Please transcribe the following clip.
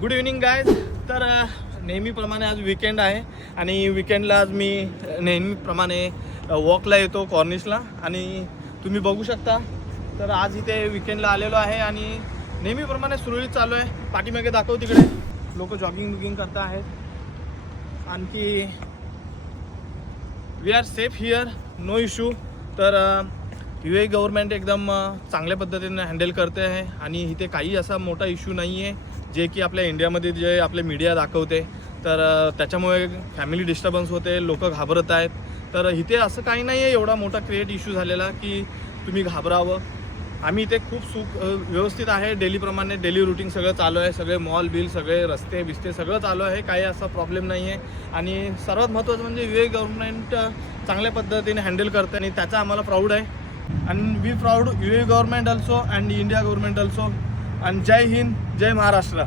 Good evening guys. तर नेहमीप्रमाणे आज विकेंड आहे आणि विकेंडला आज मी नेहमीप्रमाणे वॉकला येतो कॉर्निशला आणि तुम्ही बघू शकता. तर आज इथे विकेंडला आलेलो आहे आणि नेहमीप्रमाणे सुरळीत चालू आहे. पाठीमागे दाखव तिकडे लोक जॉगिंग करत आहेत. आणखी we are safe here, no issue. तर UAE गव्हर्नमेंट एकदम चांगल्या पद्धतीने हँडल करते आहे आणि इथे काही असा मोठा इश्यू नाही आहे जे की आपल्या इंडियामध्ये जे आपले मीडिया दाखवते. तर त्याच्यामुळे फॅमिली डिस्टर्बन्स होते, लोक घाबरत आहेत. तर इथे असं काही नाही आहे एवढा मोठा क्रिएट इश्यू झालेला की तुम्ही घाबरावं. आम्ही इथे खूप व्यवस्थित आहे. डेलीप्रमाणे डेली रुटीन सगळं चालू आहे. सगळे मॉल बिल सगळे रस्ते बिस्ते सगळं चालू आहे. काही असा प्रॉब्लेम नाही आहे. आणि सर्वात महत्त्वाचं म्हणजे UAE गव्हर्नमेंट चांगल्या पद्धतीने हँडल करते आणि त्याचा आम्हाला प्राऊड आहे. and we proud UAE government also and India government also. and Jai Hind, Jai Maharashtra.